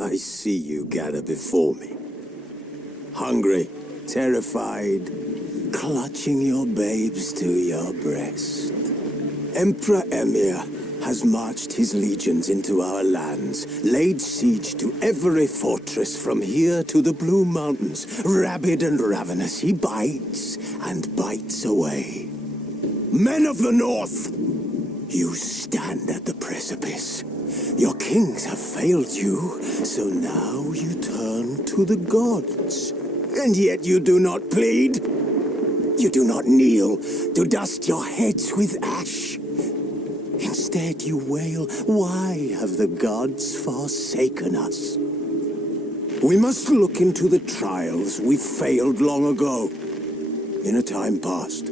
I see you gather before me. Hungry, terrified, clutching your babes to your breast. Emperor Emir has marched his legions into our lands, laid siege to every fortress from here to the Blue Mountains. Rabid and ravenous, he bites and bites away. Men of the North, you stand at the precipice. Your kings have failed you, so now you turn to the gods. And yet you do not plead. You do not kneel to dust your heads with ash. Instead you wail, why have the gods forsaken us? We must look into the trials we failed long ago. In a time past,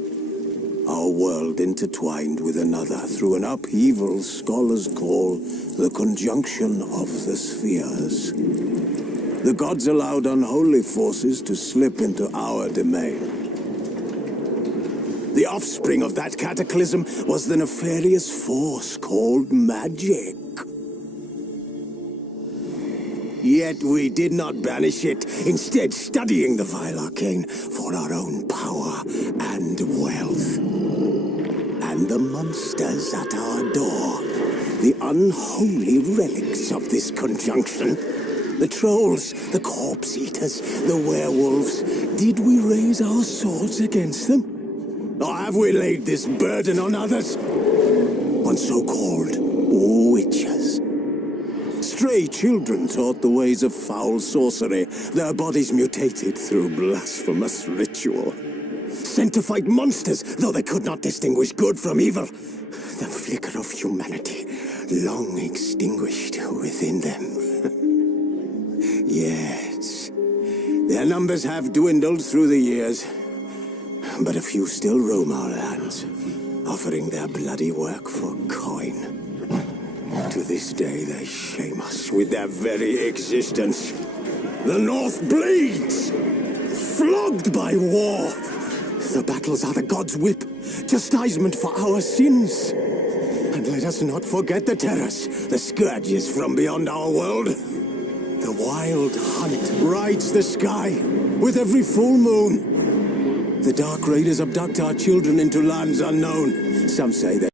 our world intertwined with another through an upheaval scholars call the conjunction of the spheres. The gods allowed unholy forces to slip into our domain. The offspring of that cataclysm was the nefarious force called magic. Yet we did not banish it, instead studying the vile arcane for our own power and wealth. And the monsters at our door, the unholy relics of this conjunction, the trolls, the corpse-eaters, the werewolves, did we raise our swords against them? Or have we laid this burden on others? On so-called witches. Stray children taught the ways of foul sorcery, their bodies mutated through blasphemous ritual. Sent to fight monsters, though they could not distinguish good from evil. The flicker of humanity, long extinguished within them. Yes, their numbers have dwindled through the years. But a few still roam our lands, offering their bloody work for coin. To this day they shame us with their very existence. The North bleeds, flogged by war. The battles are the gods' whip, chastisement for our sins. And let us not forget the terrors, the scourges from beyond our world. The wild hunt rides the sky with every full moon. The Dark Raiders abduct our children into lands unknown. Some say that.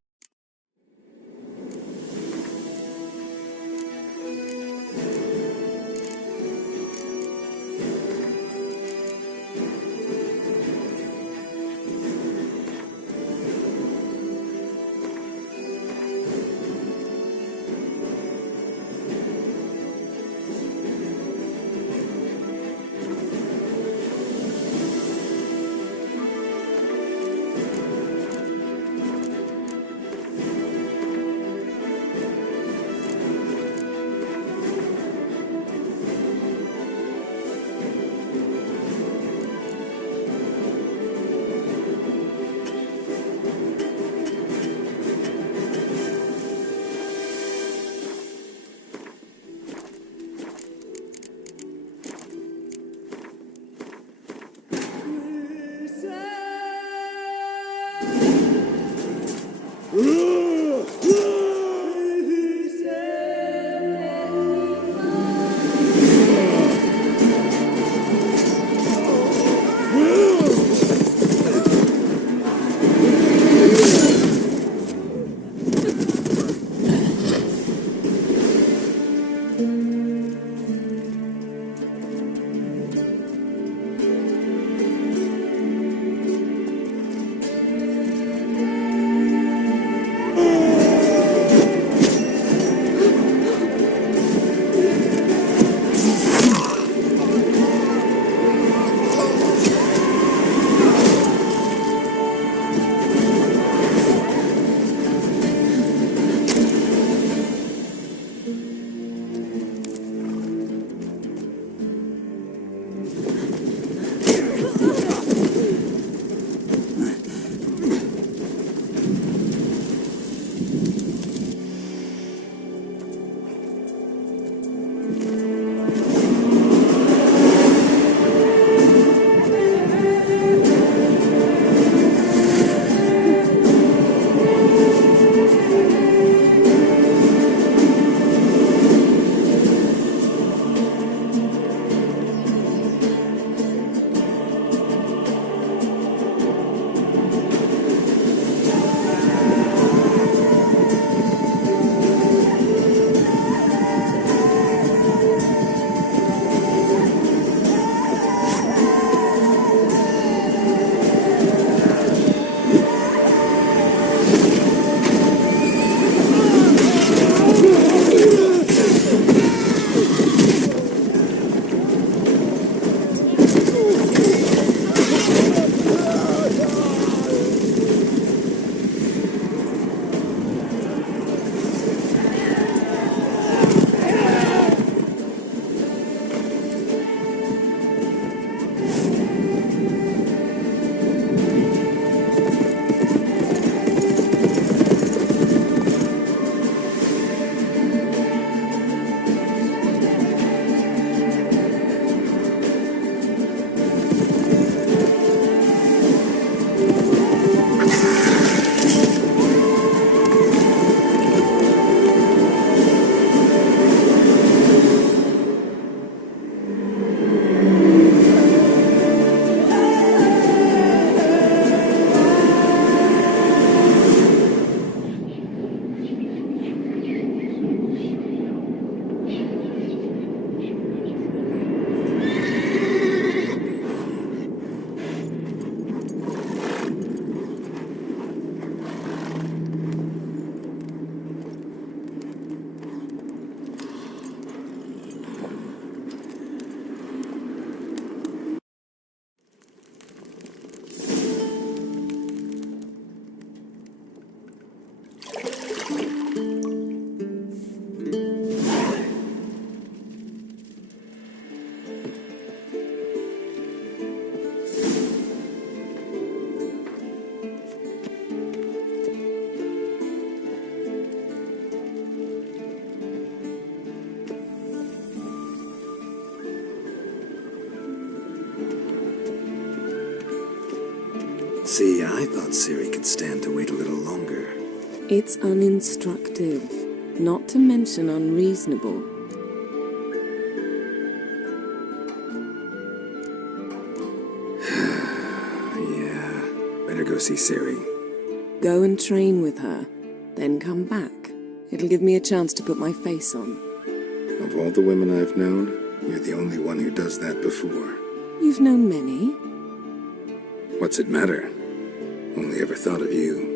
See, I thought Ciri could stand to wait a little longer. It's uninstructive, not to mention unreasonable. Yeah, better go see Ciri. Go and train with her, then come back. It'll give me a chance to put my face on. Of all the women I've known, you're the only one who does that before. You've known many. What's it matter? Only ever thought of you.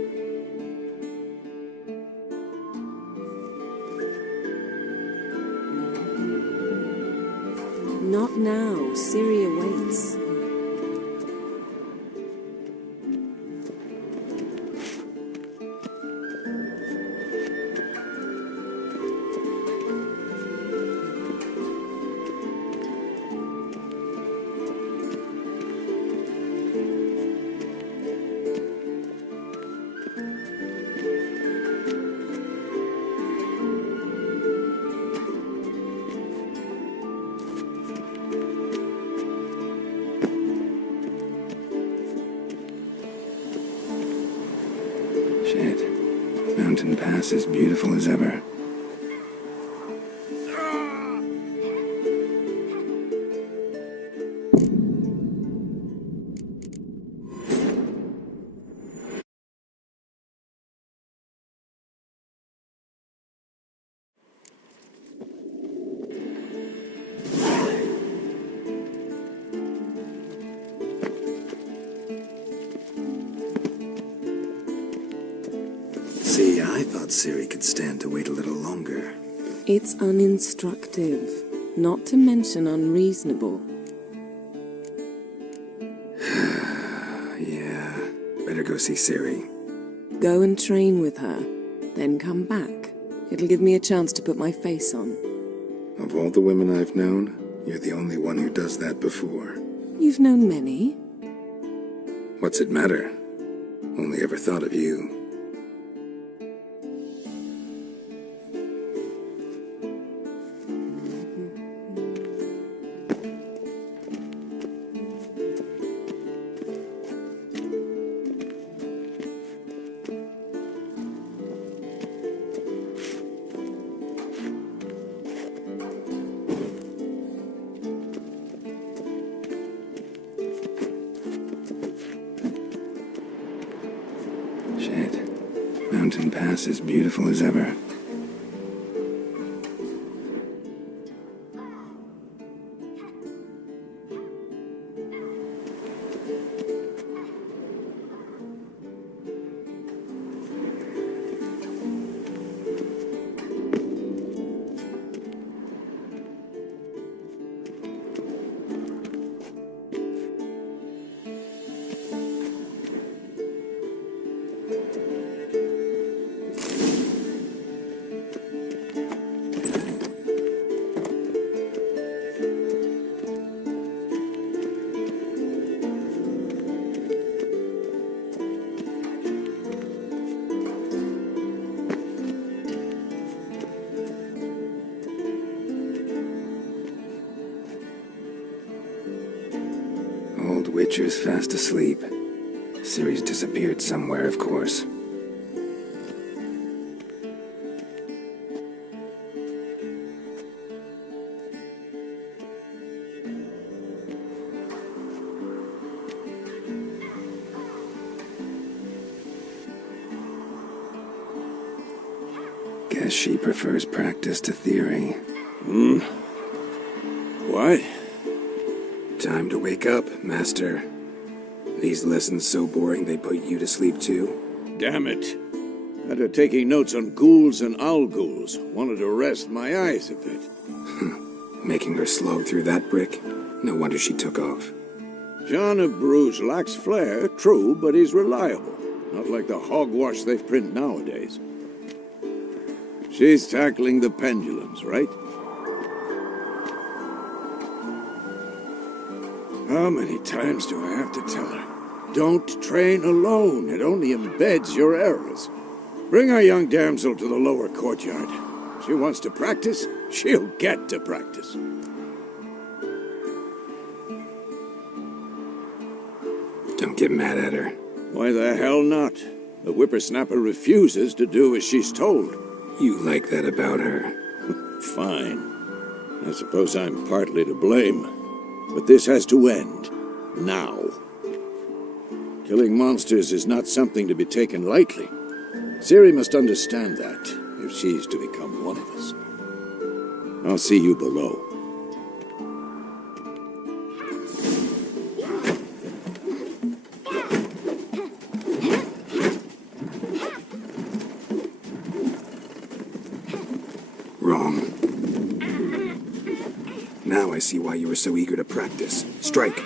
Not now. Ciri awaits. Shit. Mountain Pass as beautiful as ever. See, I thought Ciri could stand to wait a little longer. It's uninstructive, not to mention unreasonable. Yeah, better go see Ciri. Go and train with her, then come back. It'll give me a chance to put my face on. Of all the women I've known, you're the only one who does that before. You've known many. What's it matter? Only ever thought of you. Shit. Mountain Pass as beautiful as ever. Old Witcher's fast asleep. Ciri's disappeared somewhere, of course. Guess she prefers practice to theory. What? Time to wake up, Master. These lessons so boring they put you to sleep too? Damn it. After taking notes on ghouls and owl ghouls, wanted to rest my eyes a bit. Making her slog through that brick? No wonder she took off. John of Bruges lacks flair, true, but he's reliable. Not like the hogwash they print nowadays. She's tackling the pendulums, right? How many times do I have to tell her? Don't train alone. It only embeds your errors. Bring our young damsel to the lower courtyard. She wants to practice, she'll get to practice. Don't get mad at her. Why the hell not? The whippersnapper refuses to do as she's told. You like that about her. Fine. I suppose I'm partly to blame. But this has to end. Now. Killing monsters is not something to be taken lightly. Ciri must understand that, if she's to become one of us. I'll see you below. Wrong. Now I see why you were so eager to practice. Strike.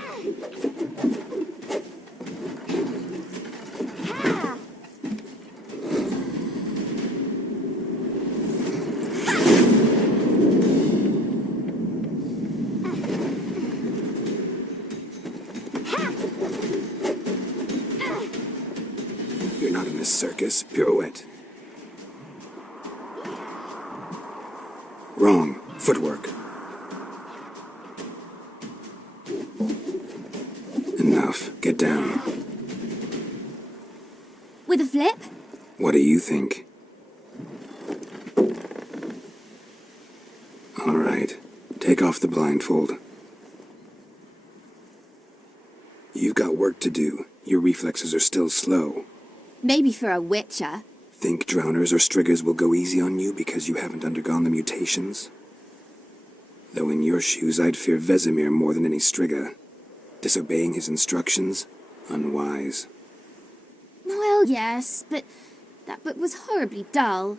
You're not in this circus. Pirouette. Wrong. Footwork. Enough. Get down. With a flip? What do you think? All right. Take off the blindfold. You've got work to do. Your reflexes are still slow. Maybe for a witcher. Think drowners or striggers will go easy on you because you haven't undergone the mutations? Though in your shoes, I'd fear Vesemir more than any strigger. Disobeying his instructions? Unwise. Well, yes, but that book was horribly dull.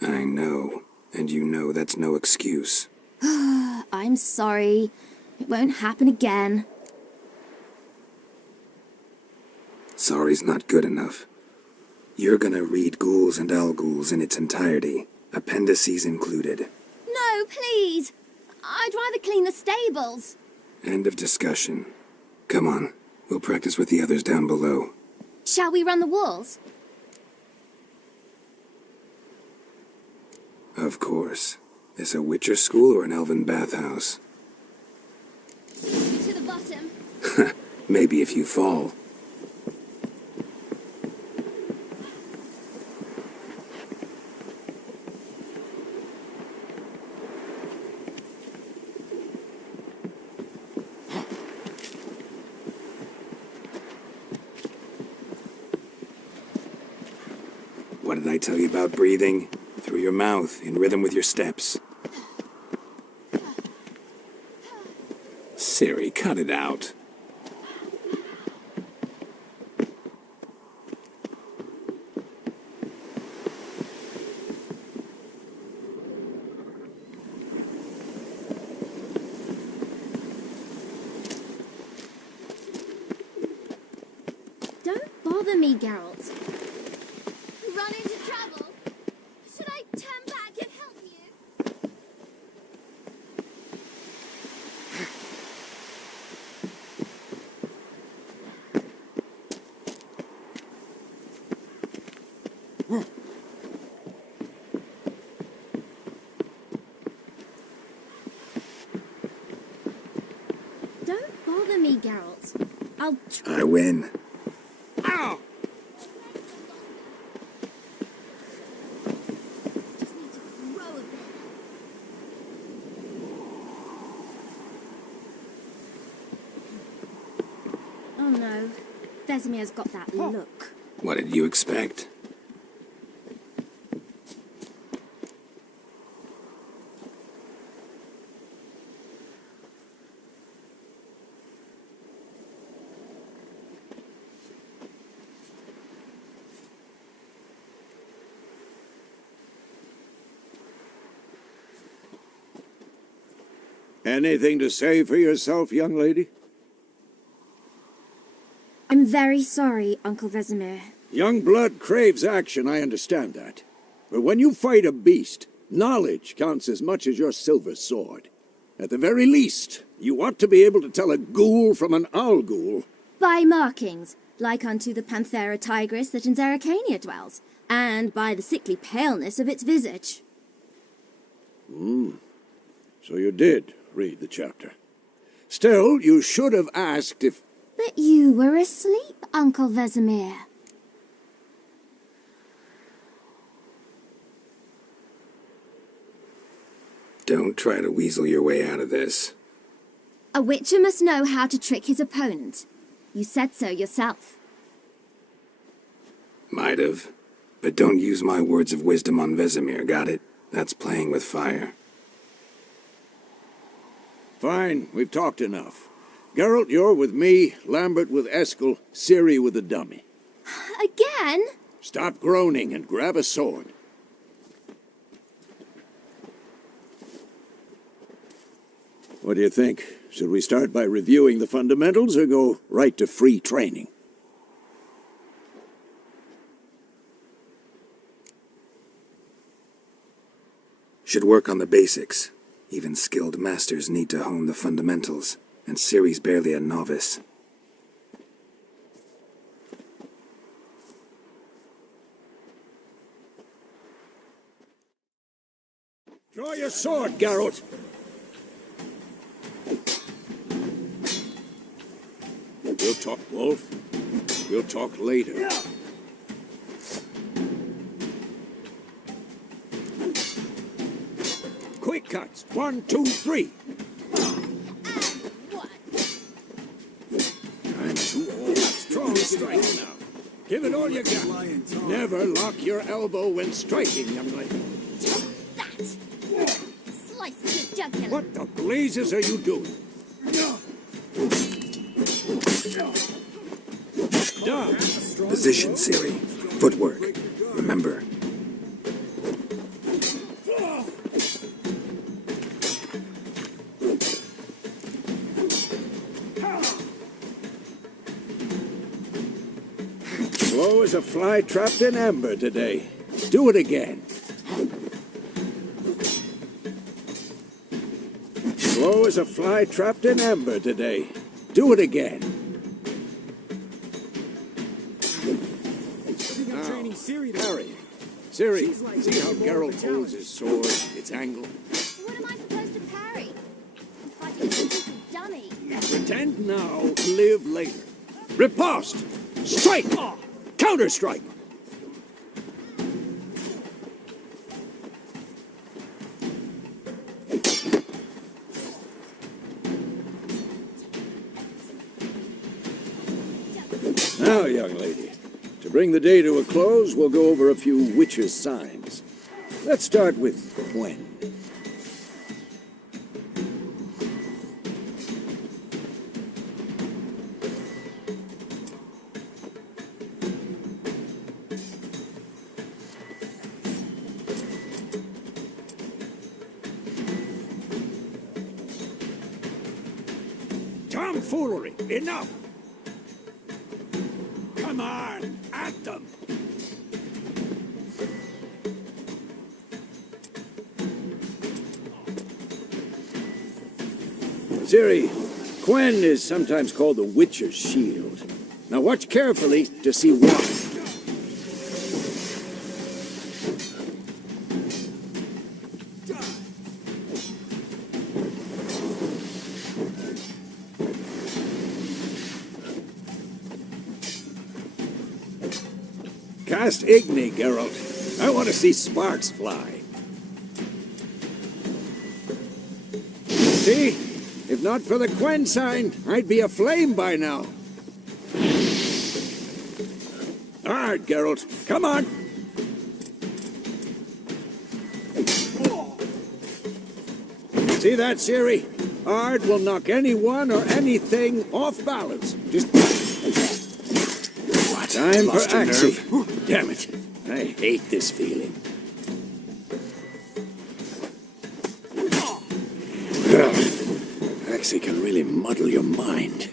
I know, and you know that's no excuse. I'm sorry. It won't happen again. Sorry's not good enough. You're gonna read Ghouls and Owlghouls in its entirety, appendices included. No, please. I'd rather clean the stables. End of discussion. Come on, we'll practice with the others down below. Shall we run the walls? Of course. This a Witcher school or an elven bathhouse? To the bottom. Maybe if you fall. What did I tell you about breathing? Through your mouth, in rhythm with your steps. Ciri, cut it out. Don't bother me, Geralt. Run into trouble? Should I turn back and help you? Don't bother me, Geralt. I'll try. I win. Ow! Just need to grow a bit. Oh no, Vesemir's got that look. What did you expect? Anything to say for yourself, young lady? I'm very sorry, Uncle Vesemir. Young blood craves action, I understand that. But when you fight a beast, knowledge counts as much as your silver sword. At the very least, you ought to be able to tell a ghoul from an owl ghoul. By markings, like unto the Panthera tigris that in Zerrikania dwells, and by the sickly paleness of its visage. So you did read the chapter. Still, you should have asked if... But you were asleep, Uncle Vesemir. Don't try to weasel your way out of this. A witcher must know how to trick his opponent. You said so yourself. Might have. But don't use my words of wisdom on Vesemir, got it? That's playing with fire. Fine, we've talked enough. Geralt, you're with me, Lambert with Eskel, Ciri with the dummy. Again? Stop groaning and grab a sword. What do you think? Should we start by reviewing the fundamentals or go right to free training? Should work on the basics. Even skilled masters need to hone the fundamentals, and Ciri's barely a novice. Draw your sword, Geralt! We'll talk, Wolf. We'll talk later. Quick cuts. 1, 2, 3. I'm too old. Strong strike now. Give it all you got. Never lock your elbow when striking, young lady. That! Slice your jugular. What the blazes are you doing? Down. Position, Ciri. Footwork. Remember. Slow as a fly trapped in amber today. Do it again. Slow as a fly trapped in amber today. Do it again. Harry, Ciri, see how Geralt holds his sword, its angle. What am I supposed to parry? I'm fighting a stupid dummy. Pretend now, live later. Riposte! Strike! Counter-strike! Now, young lady, to bring the day to a close, we'll go over a few witches' signs. Let's start with Gwen. Tomfoolery! Enough! Come on! At them! Ciri, Gwen is sometimes called the Witcher's Shield. Now watch carefully to see why. Cast Igni, Geralt. I want to see sparks fly. See? If not for the Quen sign, I'd be aflame by now. Hard, Geralt. Come on! See that, Ciri? Ard will knock anyone or anything off balance. Just... What? Time Lost for your Axie. nerve? Damn it. I hate this feeling. Axie can really muddle your mind.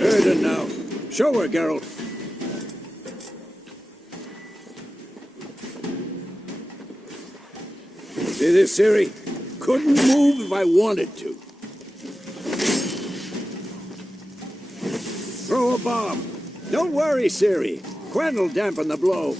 Erden now. Show her, Geralt. See this, Ciri? Couldn't move if I wanted to. Throw a bomb. Don't worry, Ciri. Quen will dampen the blow.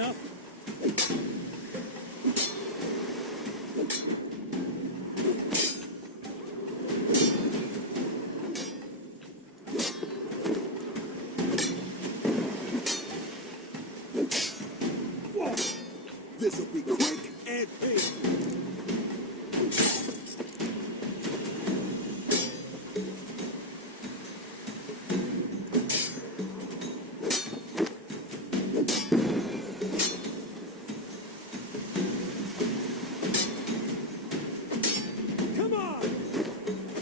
enough? This'll be quick and painless. Come on!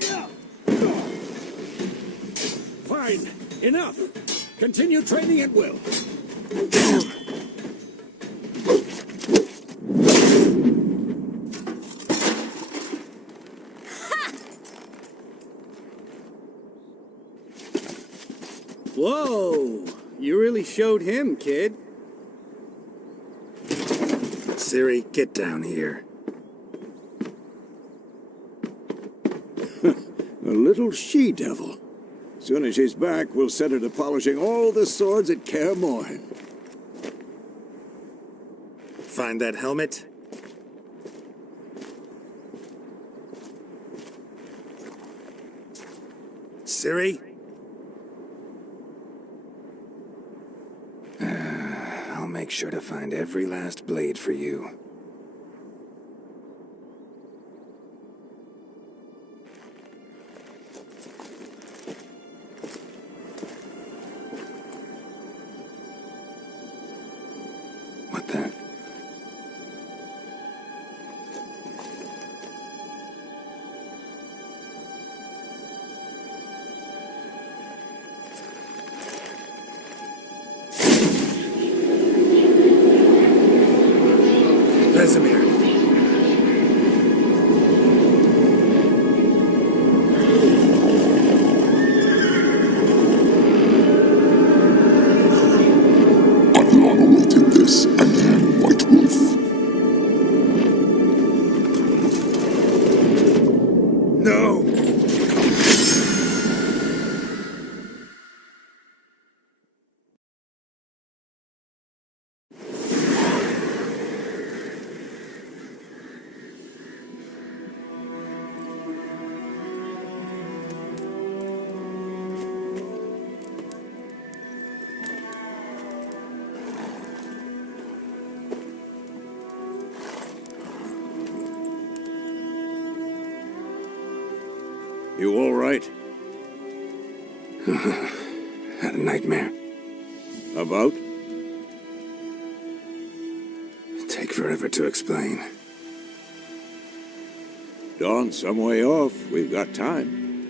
Yeah! Fine. Enough. Continue training at will. Whoa! You really showed him, kid. Ciri, get down here. A little she-devil. Soon as she's back, we'll set her to polishing all the swords at Kaer Morhen. Find that helmet? Ciri? I'll make sure to find every last blade for you. What the? Vesemir! I've long awaited this, and you, White Wolf. No! You all right? Had a nightmare. About? Take forever to explain. Dawn's some way off. We've got time.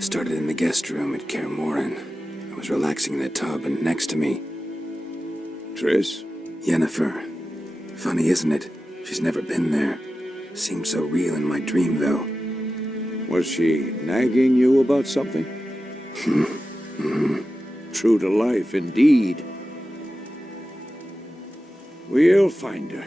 Started in the guest room at Kaer Morhen. I was relaxing in the tub, and next to me, Triss? Yennefer. Funny, isn't it? She's never been there. Seemed so real in my dream, though. Was she nagging you about something? True to life, indeed. We'll find her.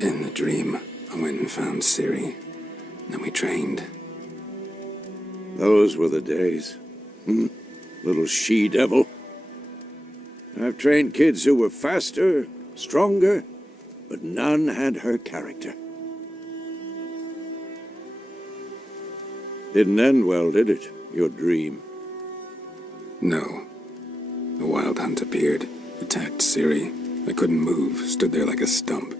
In the dream, I went and found Ciri. Then we trained. Those were the days. Little she-devil. I've trained kids who were faster, stronger, but none had her character. Didn't end well, did it? Your dream? No. The Wild Hunt appeared, attacked Ciri. I couldn't move, stood there like a stump.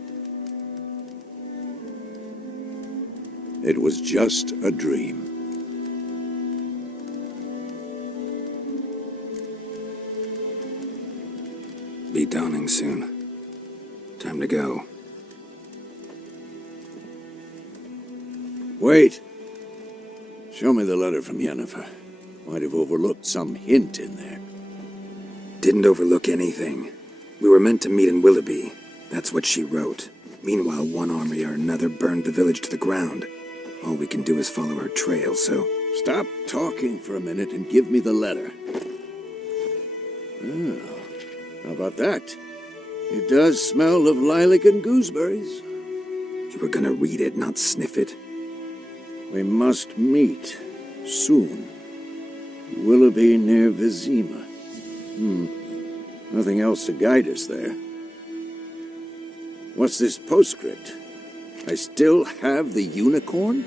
It was just a dream. Be dawning soon. Time to go. Wait. Show me the letter from Yennefer. Might have overlooked some hint in there. Didn't overlook anything. We were meant to meet in Willoughby. That's what she wrote. Meanwhile, one army or another burned the village to the ground. All we can do is follow her trail, so Stop talking for a minute and give me the letter. Oh, how about that? It does smell of lilac and gooseberries. You were gonna read it, not sniff it. We must meet soon. Willoughby near Vizima. Nothing else to guide us there. What's this postscript? I still have the unicorn?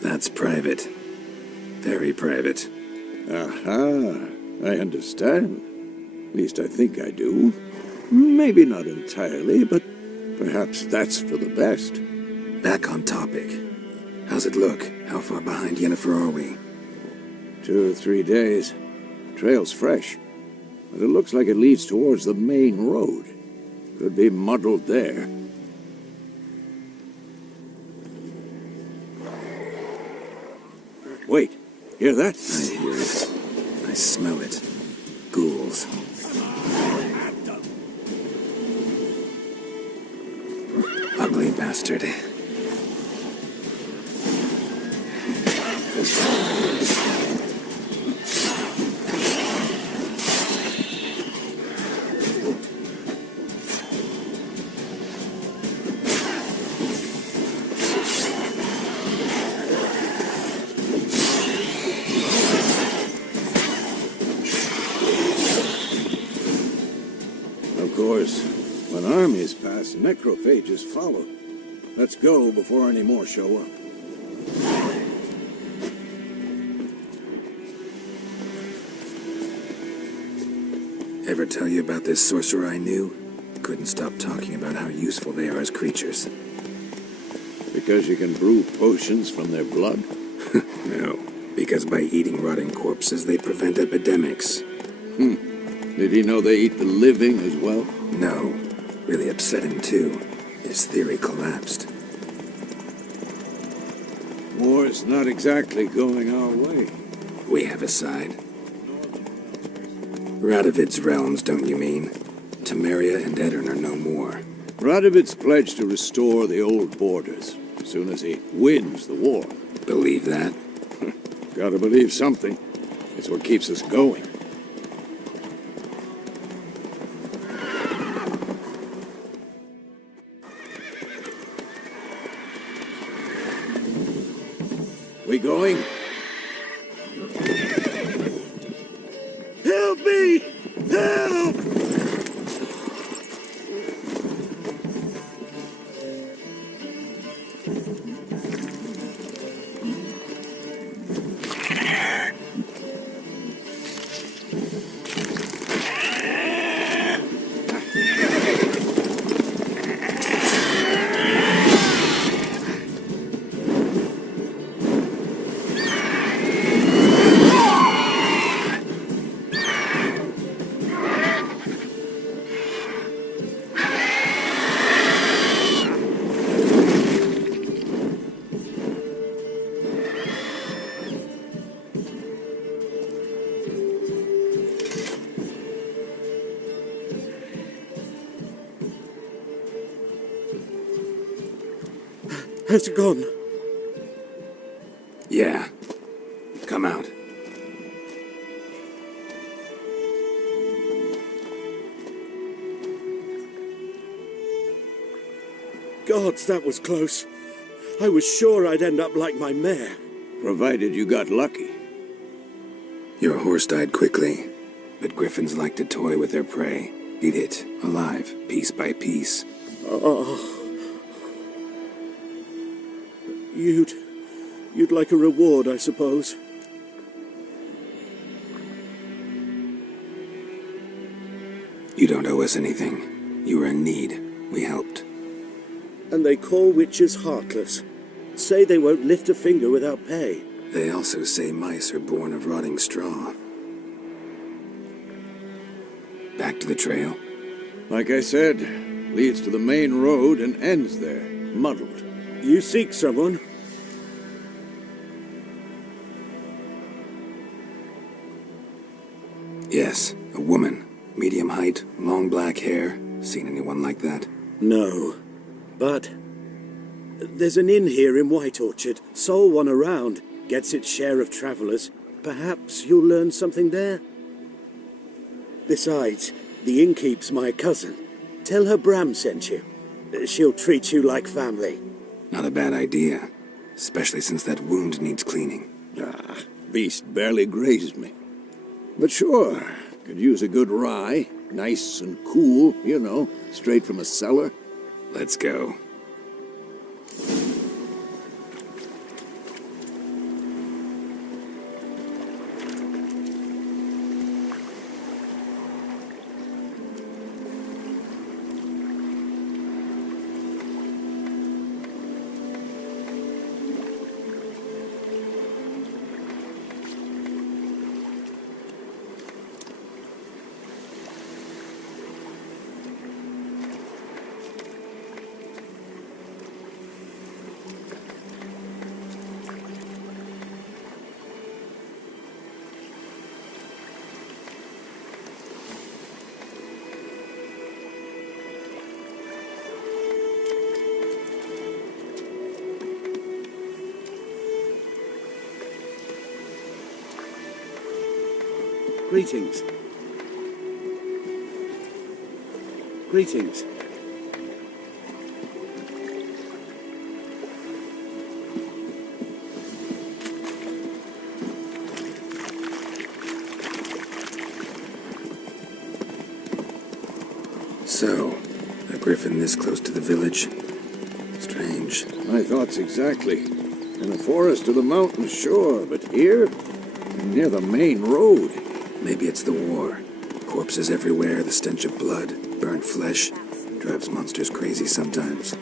That's private. Very private. Aha, I understand. At least I think I do. Maybe not entirely, but perhaps that's for the best. Back on topic. How's it look? How far behind Yennefer are we? 2 or 3 days. Trail's fresh, but it looks like it leads towards the main road. Could be muddled there. Wait, hear that? I hear it. I smell it. Ghouls. Ugly bastard. Of course, when armies pass, necrophages follow. Let's go before any more show up. Ever tell you about this sorcerer I knew? Couldn't stop talking about how useful they are as creatures. Because you can brew potions from their blood? No, because by eating rotting corpses, they prevent epidemics. Did he know they eat the living as well? No, really upset him too. His theory collapsed. War's not exactly going our way. We have a side. Radovid's realms, don't you mean? Temeria and Edirn are no more. Radovid's pledged to restore the old borders as soon as he wins the war. Believe that? Gotta believe something. It's what keeps us going. We going? Help me! Help! Has it gone? Yeah. Come out. Gods, that was close. I was sure I'd end up like my mare. Provided you got lucky. Your horse died quickly, but griffins like to toy with their prey. Eat it, alive, piece by piece. Oh. You'd like a reward, I suppose. You don't owe us anything. You were in need. We helped. And they call witches heartless. Say they won't lift a finger without pay. They also say mice are born of rotting straw. Back to the trail. Like I said, leads to the main road and ends there, muddled. You seek someone? Yes, a woman. Medium height, long black hair. Seen anyone like that? No. But there's an inn here in White Orchard. Sole one around. Gets its share of travellers. Perhaps you'll learn something there. Besides, the innkeep's my cousin. Tell her Bram sent you. She'll treat you like family. Not a bad idea. Especially since that wound needs cleaning. Ah, beast barely grazed me. But sure, could use a good rye. Nice and cool, you know, straight from a cellar. Let's go. Greetings. Greetings. So, a griffin this close to the village? Strange. My thoughts exactly. In the forest or the mountains, sure, but here? Near the main road. Maybe it's the war. Corpses everywhere, the stench of blood, burnt flesh. Drives monsters crazy sometimes.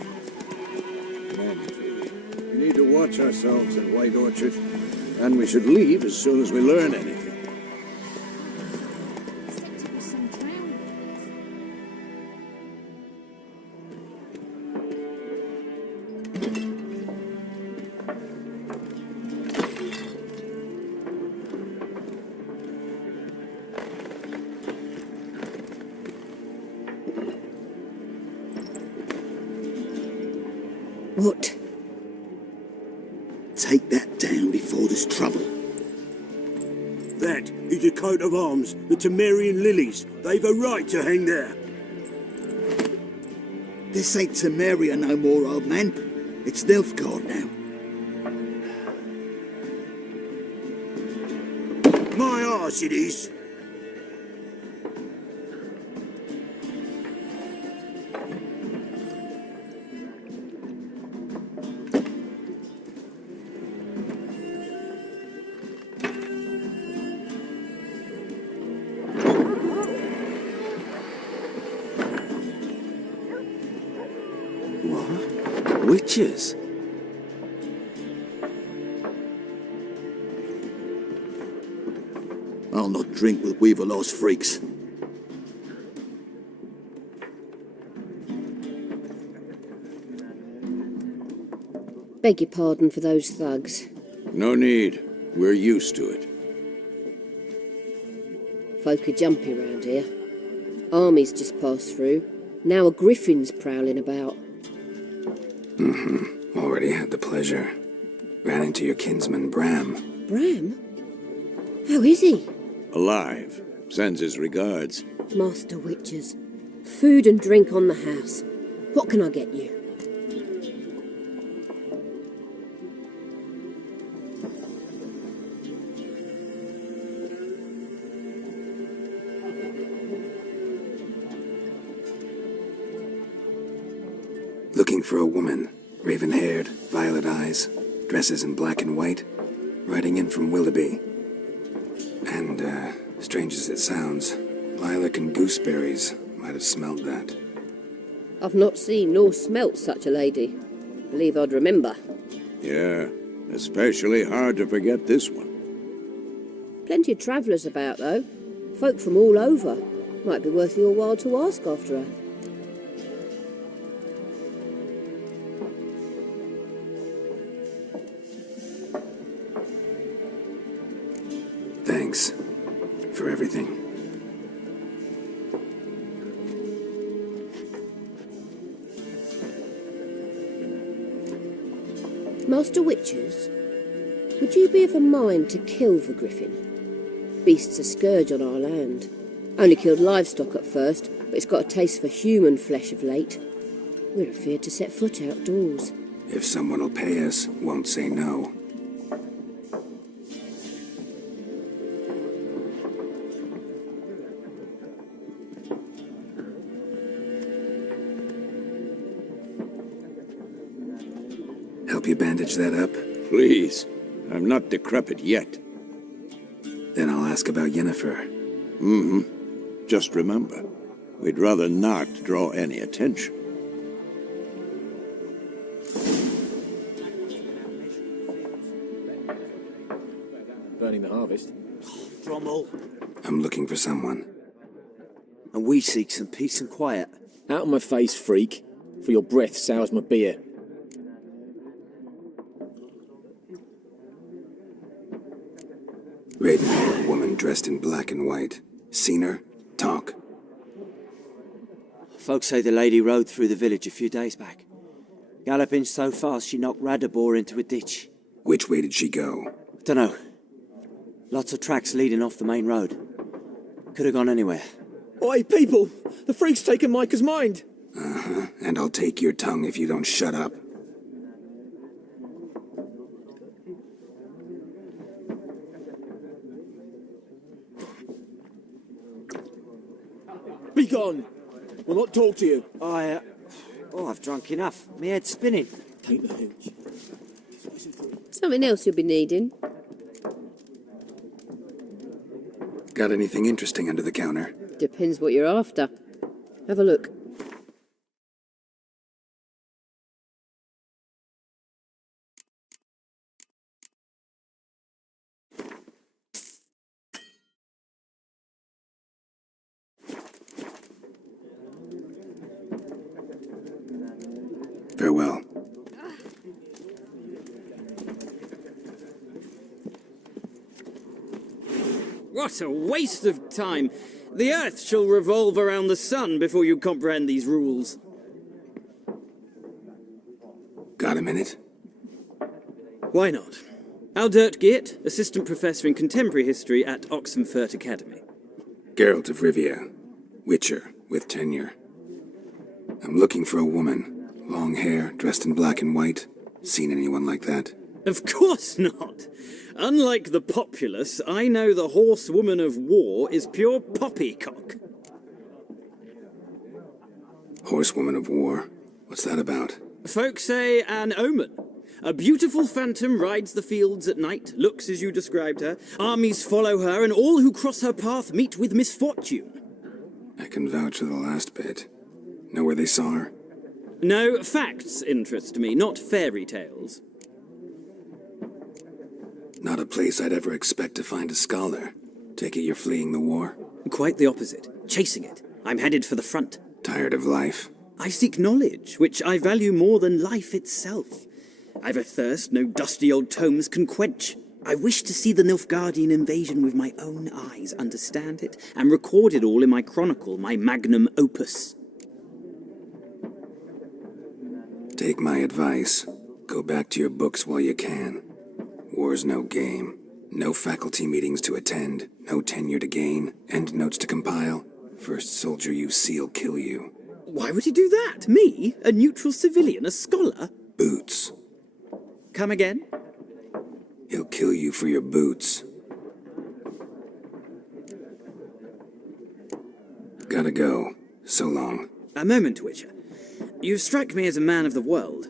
We need to watch ourselves in White Orchard, and we should leave as soon as we learn anything. What? Take that down before there's trouble. That is a coat of arms, the Temerian lilies. They've a right to hang there. This ain't Temeria no more, old man. It's Nilfgaard now. My arse it is. What? Witches? I'll not drink with Weaverlaw's freaks. Beg your pardon for those thugs. No need. We're used to it. Folk are jumpy round here. Armies just passed through. Now a griffin's prowling about. Already had the pleasure. Ran into your kinsman, Bram. Bram? How is he? Alive. Sends his regards. Master Witches. Food and drink on the house. What can I get you? Looking for a woman. Raven-haired, violet eyes, dresses in black and white. Riding in from Willoughby. And, strange as it sounds, lilac and gooseberries might have smelled that. I've not seen nor smelt such a lady. Believe I'd remember. Yeah, especially hard to forget this one. Plenty of travellers about, though. Folk from all over. Might be worth your while to ask after her. Thanks for everything. Master Witchers, would you be of a mind to kill the griffin? Beast's a scourge on our land. Only killed livestock at first, but it's got a taste for human flesh of late. We're afeard to set foot outdoors. If someone will pay us, won't say no. Help you bandage that up? Please. I'm not decrepit yet. Then I'll ask about Yennefer. Just remember, we'd rather not draw any attention. Burning the harvest. Drommel. I'm looking for someone. And we seek some peace and quiet. Out of my face, freak. For your breath sours my beer. Raven-haired woman dressed in black and white. Seen her? Talk. Folks say the lady rode through the village a few days back. Galloping so fast she knocked Radabor into a ditch. Which way did she go? Dunno. Lots of tracks leading off the main road. Could have gone anywhere. Oi, people! The freak's taken Micah's mind! Uh-huh. And I'll take your tongue if you don't shut up. Be gone! We'll not talk to you. I've drunk enough. My head's spinning. Take the hooch. Something else you'll be needing. Got anything interesting under the counter? Depends what you're after. Have a look. Farewell. What a waste of time! The Earth shall revolve around the sun before you comprehend these rules. Got a minute? Why not? Aldert Geert, Assistant Professor in Contemporary History at Oxenfurt Academy. Geralt of Rivia. Witcher, with tenure. I'm looking for a woman. Long hair, dressed in black and white. Seen anyone like that? Of course not! Unlike the populace, I know the horsewoman of war is pure poppycock. Horsewoman of war? What's that about? Folks say an omen. A beautiful phantom rides the fields at night, looks as you described her. Armies follow her, and all who cross her path meet with misfortune. I can vouch for the last bit. Know where they saw her? No, facts interest me, not fairy tales. Not a place I'd ever expect to find a scholar. Take it you're fleeing the war? Quite the opposite. Chasing it. I'm headed for the front. Tired of life? I seek knowledge, which I value more than life itself. I've a thirst no dusty old tomes can quench. I wish to see the Nilfgaardian invasion with my own eyes, understand it, and record it all in my chronicle, my magnum opus. Take my advice. Go back to your books while you can. War's no game. No faculty meetings to attend. No tenure to gain. End notes to compile. First soldier you see'll kill you. Why would he do that? Me? A neutral civilian? A scholar? Boots. Come again? He'll kill you for your boots. Gotta go. So long. A moment, Witcher. You strike me as a man of the world.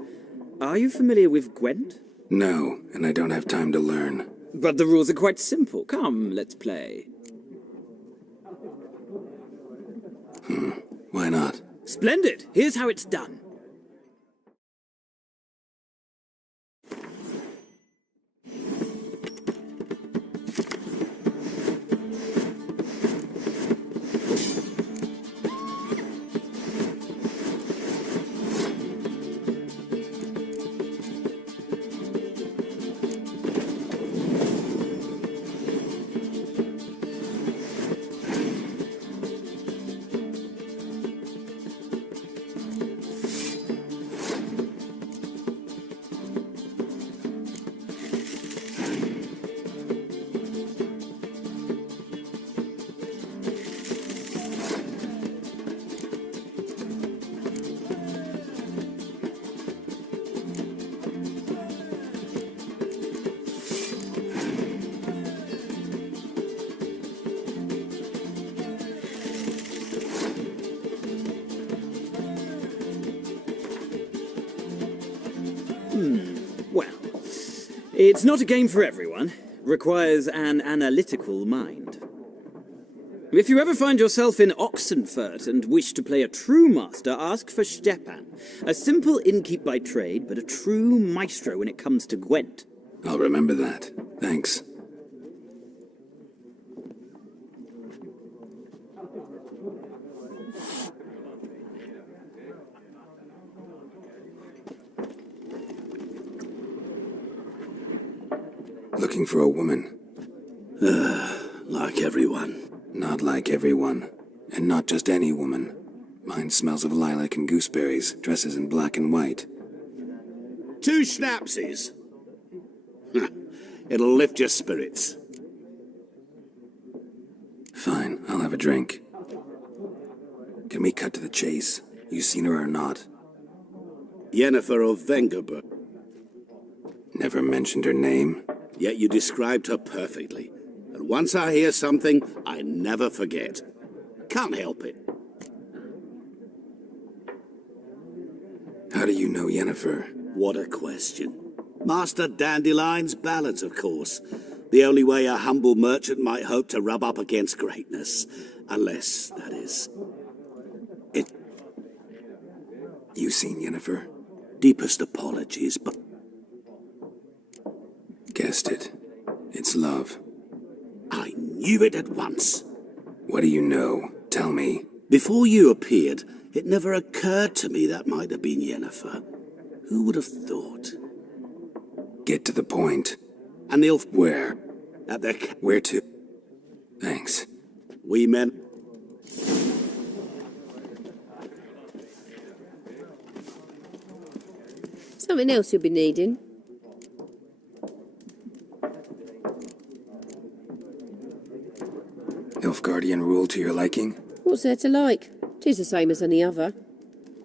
Are you familiar with Gwent? No, and I don't have time to learn. But the rules are quite simple. Come, let's play. Why not? Splendid! Here's how it's done. It's not a game for everyone. Requires an analytical mind. If you ever find yourself in Oxenfurt and wish to play a true master, ask for Stepan. A simple innkeep by trade, but a true maestro when it comes to Gwent. I'll remember that. Thanks. Looking for a woman. Like everyone. Not like everyone. And not just any woman. Mine smells of lilac and gooseberries, dresses in black and white. 2 schnapsies. It'll lift your spirits. Fine, I'll have a drink. Can we cut to the chase? You seen her or not? Yennefer of Vengerberg. Never mentioned her name. Yet you described her perfectly. And once I hear something, I never forget. Can't help it. How do you know Yennefer? What a question. Master Dandelion's ballads, of course. The only way a humble merchant might hope to rub up against greatness. Unless, that is... it... You seen Yennefer? Deepest apologies, but... Guessed it. It's love. I knew it at once. What do you know? Tell me. Before you appeared, it never occurred to me that might have been Yennefer. Who would have thought? Get to the point. And they'll... Where? At their... Where to? Thanks. We men... Something else you'll be needing. Nilfgaardian rule to your liking? What's there to like? 'Tis the same as any other.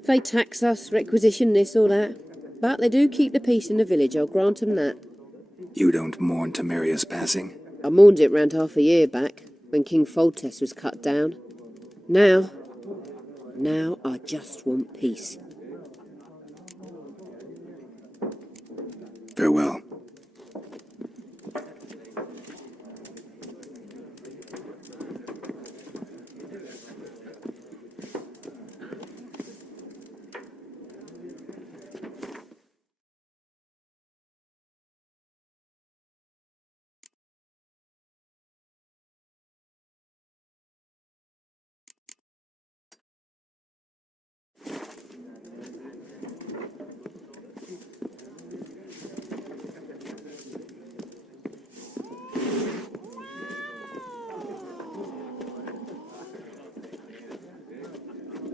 They tax us, requisition this or that. But they do keep the peace in the village, I'll grant 'em that. You don't mourn Temeria's passing? I mourned it round half a year back, when King Foltest was cut down. Now I just want peace. Farewell.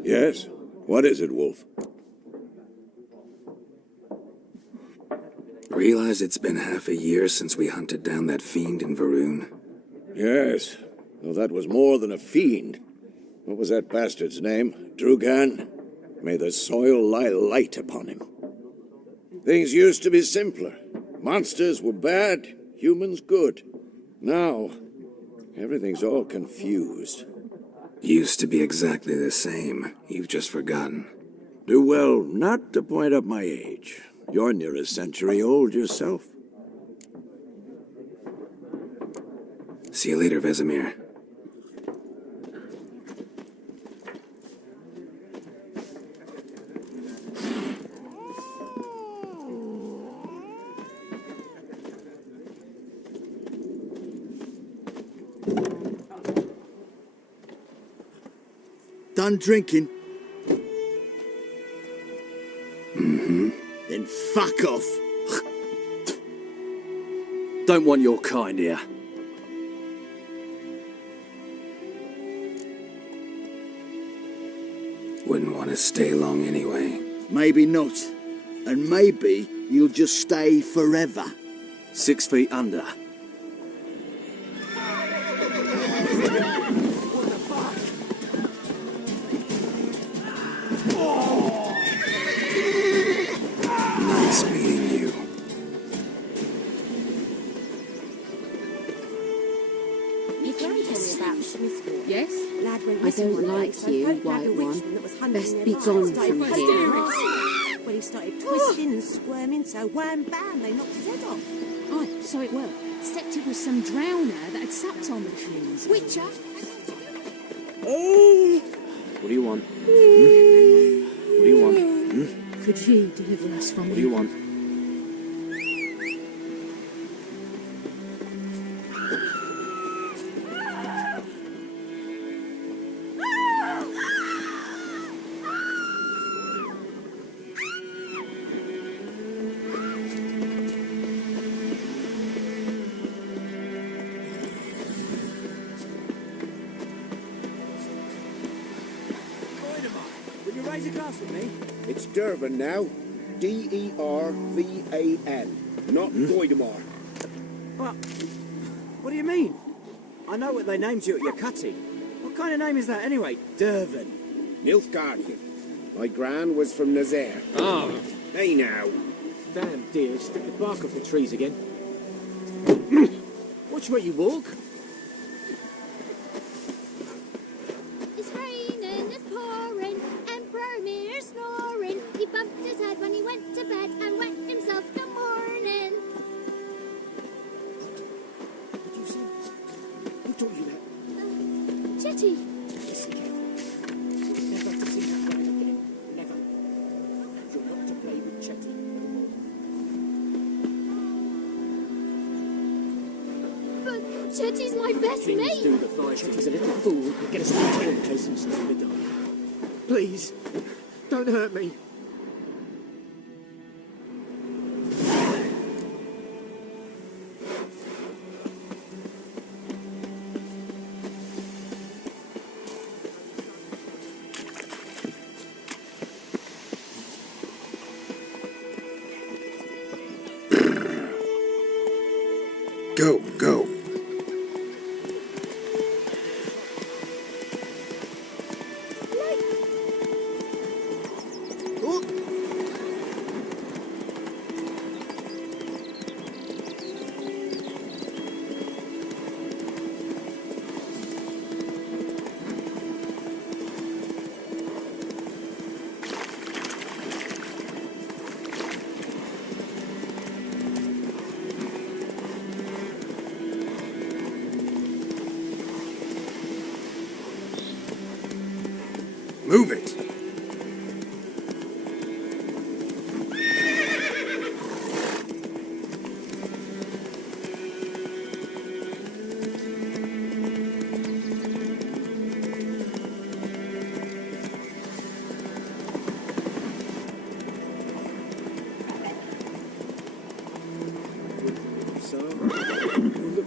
Yes? What is it, Wolf? Realize it's been half a year since we hunted down that fiend in Varun? Yes. Well, that was more than a fiend. What was that bastard's name? Drugan? May the soil lie light upon him. Things used to be simpler. Monsters were bad, humans good. Now, everything's all confused. Used to be exactly the same. You've just forgotten. Do well not to point up my age. You're near a century old yourself. See you later, Vesemir. Done drinking? Mm-hmm. Then fuck off. Don't want your kind here. Wouldn't want to stay long anyway. Maybe not. And maybe you'll just stay forever. 6 feet under. Nice meeting you. Yes? I don't like you, White One. Best be gone from here. When he started twisting and squirming, so wham bam, they knocked his head off. Aye, so it were. Except it was some drowner that had supped on the things. Witcher! What do you want? What do you want? Could you deliver us from What do you want? Will you raise a glass with me? It's Dervan now. D-E-R-V-A-N. Not Goidemar. What do you mean? I know what they named you at your cutting. What kind of name is that anyway? Dervan. Nilfgaardian. My gran was from Nazaire. Oh, Hey now. damn dear, strip the bark off the trees again. Watch where you walk. It's raining, it's pouring, Emperor Mir snoring. He bumped his head when he went to bed and wet himself the morning. What did you say? Who taught you that? Chetty. Listen, Kev. You'll never see that coming again. Never. You're not to play with Chetty no more. But Chetty's my best Things mate. do the fighting. He's a little fool. He'll get us all killed in case he's still in the dark. Please, don't hurt me. Go, go. Move it.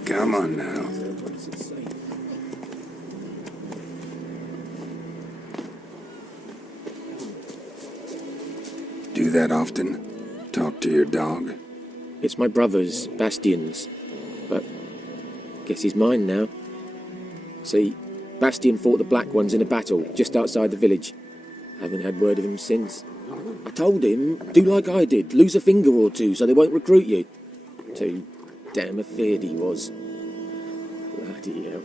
Come on now. What does it say? Do that often? Talk to your dog? It's my brother's, Bastian's, but guess he's mine now. See, Bastian fought the Black Ones in a battle just outside the village. Haven't had word of him since. I told him, do like I did, lose a finger or two so they won't recruit you. Too damn afeard he was. Bloody hell.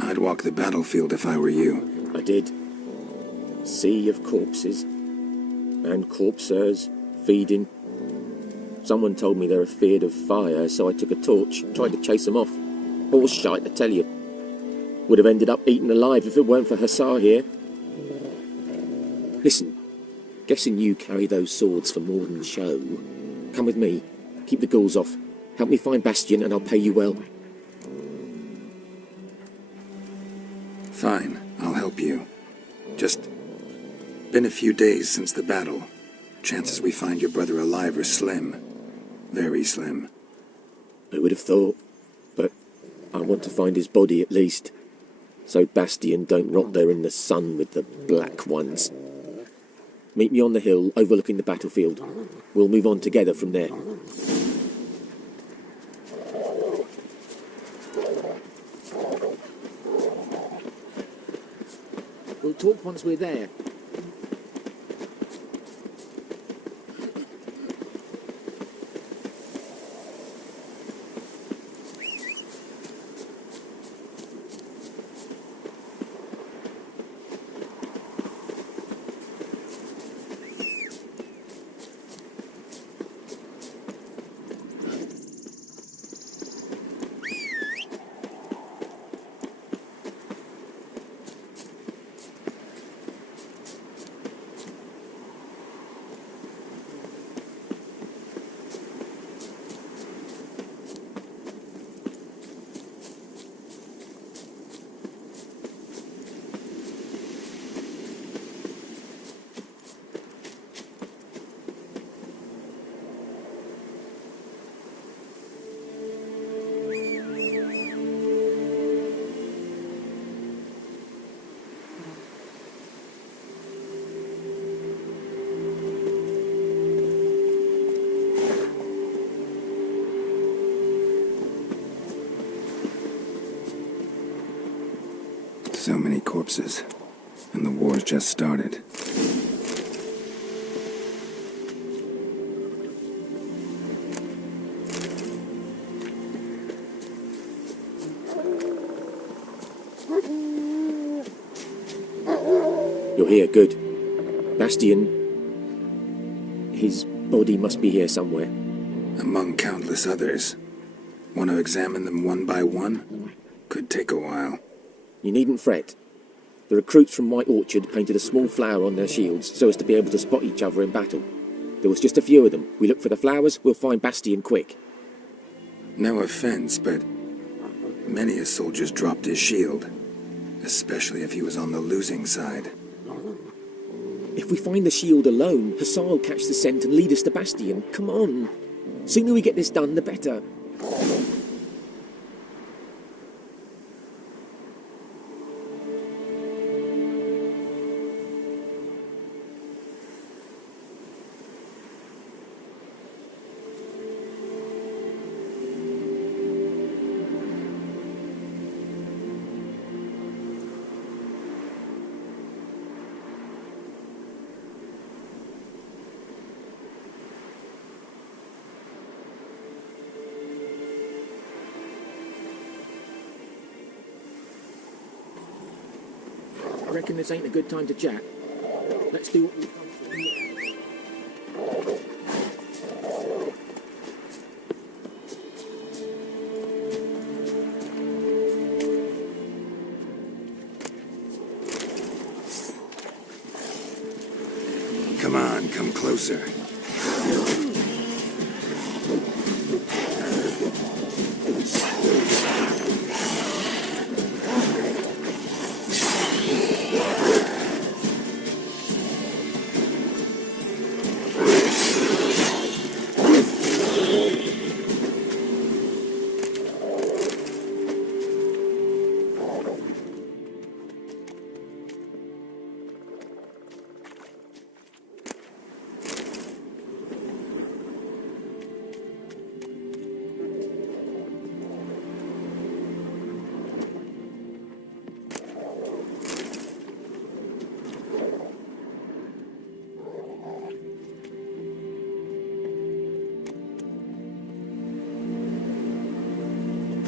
I'd walk the battlefield if I were you. I did. Sea of corpses. And corpsers, feeding. Someone told me they're afeard of fire, so I took a torch, tried to chase them off. Horse shite, I tell you. Would have ended up eaten alive if it weren't for Hussar here. Listen, guessing you carry those swords for more than show. Come with me. Keep the ghouls off. Help me find Bastian and I'll pay you well. Fine, I'll help you. Just been a few days since the battle. Chances we find your brother alive are slim. Very slim. I would have thought, but I want to find his body at least. So Bastian don't rot there in the sun with the Black Ones. Meet me on the hill overlooking the battlefield. We'll move on together from there. We'll talk once we're there. So many corpses, and the war's just started. You're here, good. Bastion... his body must be here somewhere. Among countless others. Want to examine them one by one? Could take a while. You needn't fret. The recruits from White Orchard painted a small flower on their shields so as to be able to spot each other in battle. There was just a few of them. We look for the flowers, we'll find Bastion quick. No offense, but many a soldier's dropped his shield. Especially if he was on the losing side. If we find the shield alone, Hussar will catch the scent and lead us to Bastion. Come on. Sooner we get this done, the better. I reckon this ain't a good time to chat. Let's do what we've come for. Come on, come closer.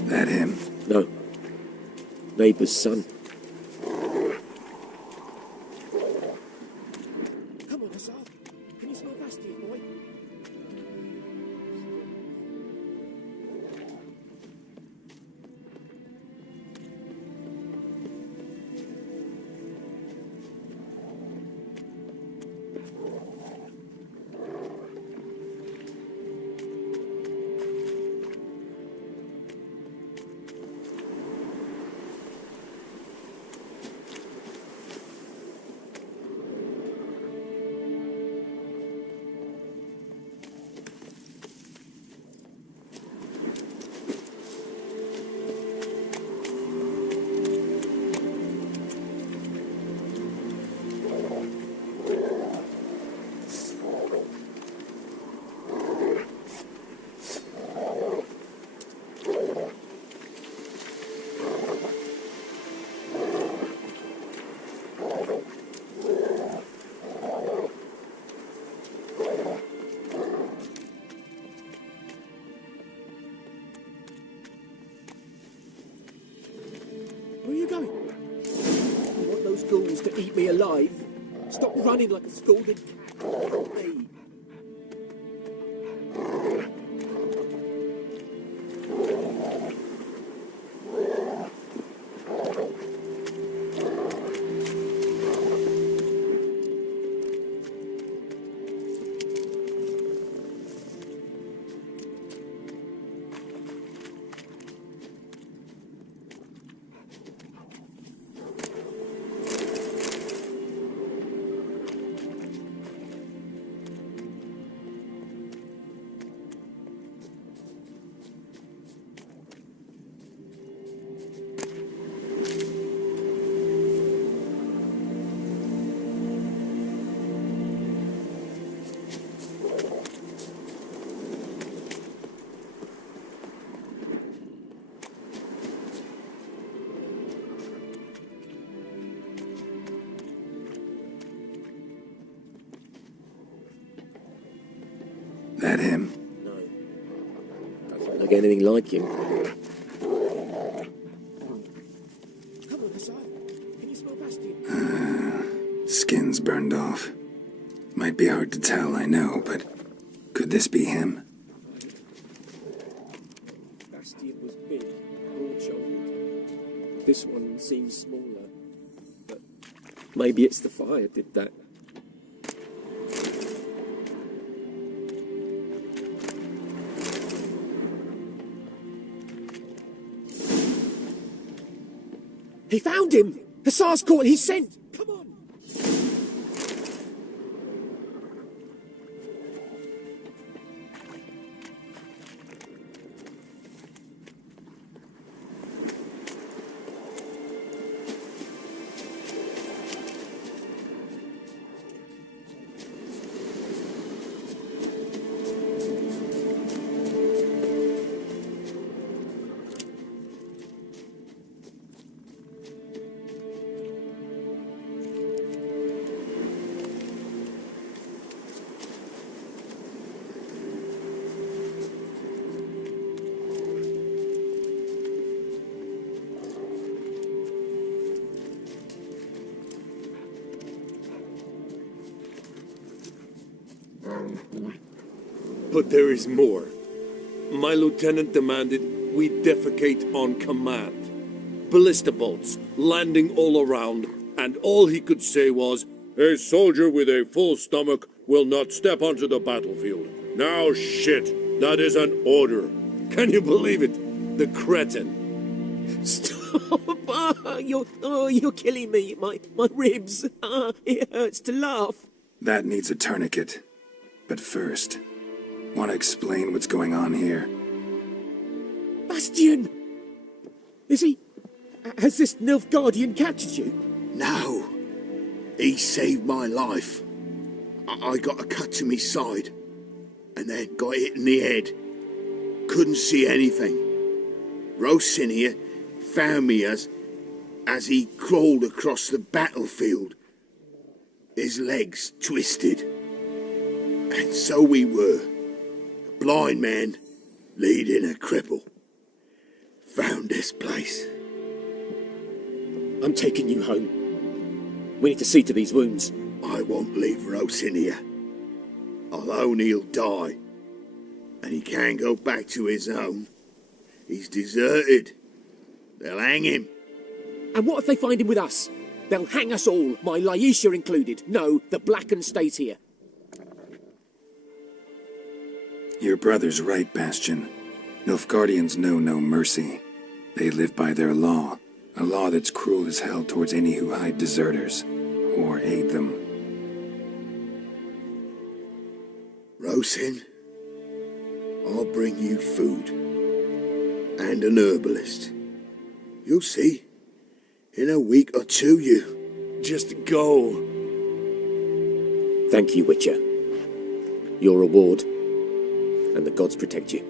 That him? No. Neighbour's son. Come on, Hussar. Can you smell Bastion, boy? Where are you going? You want those ghouls to eat me alive? Stop running like a scalded cat. Help me. that him? No. Doesn't look anything like him. Come on, Hassan. Can you smell Bastion? Skin's burned off. Might be hard to tell, I know, but could this be him? Bastion was big, broad-shouldered. This one seems smaller, but maybe it's the fire did that. He found him! Hussar's caught, he's sent! Come on! But there is more. My lieutenant demanded we defecate on command. Ballista bolts landing all around, and all he could say was, "A soldier with a full stomach will not step onto the battlefield." Now shit, that is an order. Can you believe it? The cretin. Stop! You're killing me. My ribs. It hurts to laugh. That needs a tourniquet. But first, want to explain what's going on here? Bastion! Is he... Has this Nilfgaardian captured you? No. He saved my life. I got a cut to my side, and then got hit in the head. Couldn't see anything. Rosin here found me as he crawled across the battlefield. His legs twisted. And so we were. A blind man leading a cripple. Found this place. I'm taking you home. We need to see to these wounds. I won't leave Rosin here. Alone he'll die. And he can't go back to his own. He's deserted. They'll hang him. And what if they find him with us? They'll hang us all, my Laisha included. No, the Blackened stays here. Your brother's right, Bastion. Nilfgaardians know no mercy. They live by their law. A law that's cruel as hell towards any who hide deserters or aid them. Rosin, I'll bring you food. And an herbalist. You'll see. In a week or two, you... Just go. Thank you, Witcher. Your reward, and the gods protect you.